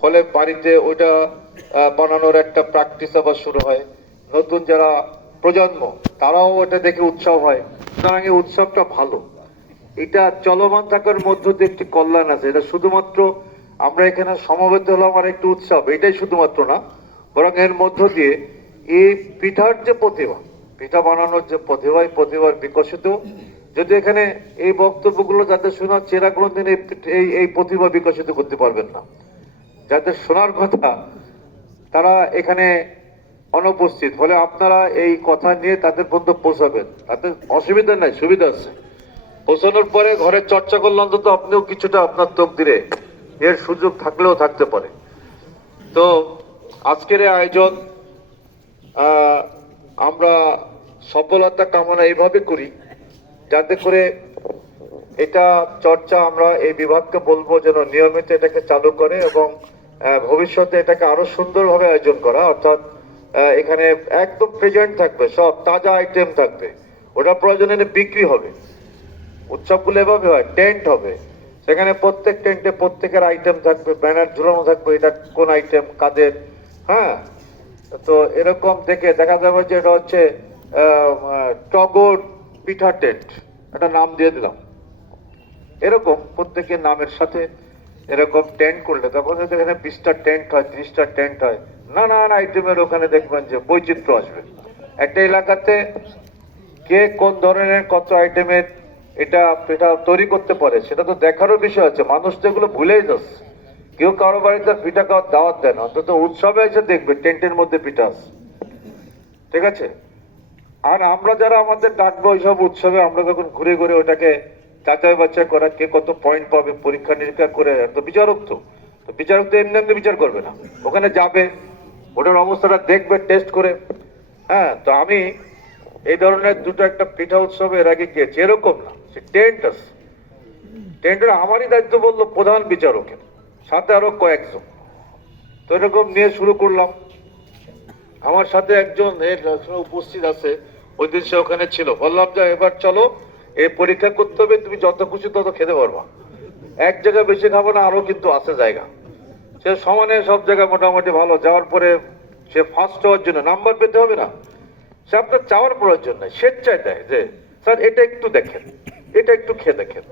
ফলে বাড়িতে ওইটা বানানোর একটা প্র্যাকটিস আবার শুরু হয়। নতুন যারা প্রজন্ম তারাও ওটা দেখে উৎসাহ হয়, সুতরাং এই উৎসবটা ভালো। এটা চলমান থাকার মধ্য দিয়ে একটি কল্যাণ আছে। এটা শুধুমাত্র আমরা এখানে সমবেত হলাম আর একটি উৎসব, এটাই শুধুমাত্র না, বরং এর মধ্য দিয়ে এই পিঠার যে প্রতিভা, পিঠা বানানোর যে প্রতিভা, এই প্রতিভার বিকশিত, যদি এখানে এই বক্তব্যগুলো যাদের শোনাচ্ছে এরা কোনোদিন এই প্রতিভা বিকশিত করতে পারবেন না। যাদের শোনার কথা তারা এখানে অনুপস্থিত, ফলে আপনারা এই কথা নিয়ে তাদের পর্যন্ত পৌঁছাবেন, তাতে অসুবিধা নাই, সুবিধা আছে। পৌঁছানোর পরে ঘরে চর্চা করলে অন্তত আপনিও কিছুটা আপনার তকদিরে এর সুযোগ থাকলেও থাকতে পারে। তো আজকের এই আয়োজন আমরা সফলতা কামনা এইভাবে করি যাতে করে এটা চর্চা আমরা এই বিভাগকে বলবো যেন নিয়মিত এটাকে চালু করে এবং ভবিষ্যতে এটাকে আরো সুন্দরভাবে আয়োজন করা, অর্থাৎ এখানে একদম প্রেজেন্ট থাকবে, সব তাজা আইটেম থাকবে, ওটা প্রয়োজনে বিক্রি হবে। উৎসবগুলো এভাবে হয়, টেন্ট হবে, সেখানে প্রত্যেক টেন্টে প্রত্যেকের আইটেম থাকবে, ব্যানার ঝুলানো থাকবে, এটা কোন আইটেম কাদের। হ্যাঁ, তো এরকম দেখে দেখা যাবে যে এটা হচ্ছে টগর পিঠা টেন্ট, একটা নাম দিয়ে দিলাম। এরকম প্রত্যেকের নামের সাথে এরকম টেন্ট করলে তখন এখানে 20টা টেন্ট হয়, 30টা টেন্ট হয়, নানান আইটেমের ওখানে দেখবেন যে বৈচিত্র্য আসবে। একটা এলাকাতে কে কোন ধরনের কত আইটেমের এটা পিঠা তৈরি করতে পারে সেটা তো দেখারও বিষয় আছে। মানুষ তো এগুলো ভুলেই যাচ্ছে, কেউ কারো বাড়িতে পিঠা খাওয়ার দাওয়াত দেয় না, অন্তত উৎসবে এসে দেখবে টেন্টের মধ্যে পিঠা আছে। ঠিক আছে, আর আমরা যারা আমাদের ডাকবো ওইসব উৎসবে আমরা যখন ঘুরে ঘুরে ওটাকে যাচাই বাছাই করা, কে কত পয়েন্ট পাবে পরীক্ষা নিরীক্ষা করে, তো বিচারক তো বিচারক তো এমনি এমনি বিচার করবে না, ওখানে যাবে, ওটার অবস্থাটা দেখবে টেস্ট করে। হ্যাঁ, তো আমি এই ধরনের দুটো একটা পিঠা উৎসবে এর আগে গিয়েছি, এরকম না, সে টেন্ট আছে, টেন্টের আমারই দায়িত্ব বললো প্রধান বিচারকের, সাথে আরো কয়েকজন। তো এরকম নিয়ে শুরু করলাম। আমার সাথে একজন উপস্থিত আছে, ওই দিন সে ওখানে ছিল, বললাম যে এবার চলো এই পরীক্ষা করতে হবে, তুমি যত খুশি তত খেতে পারবা, এক জায়গায় বেশি খাবো না, আরো কিন্তু আছে জায়গা। সে সমানে সব জায়গায় মোটামুটি ভালো, যাওয়ার পরে সে ফার্স্ট হওয়ার জন্য নাম্বার পেতে হবে না, সে আপনার চাওয়ার প্রয়োজন নাই, স্বেচ্ছায় দেয় যে স্যার এটা একটু দেখেন, এটা একটু খেয়ে দেখেন।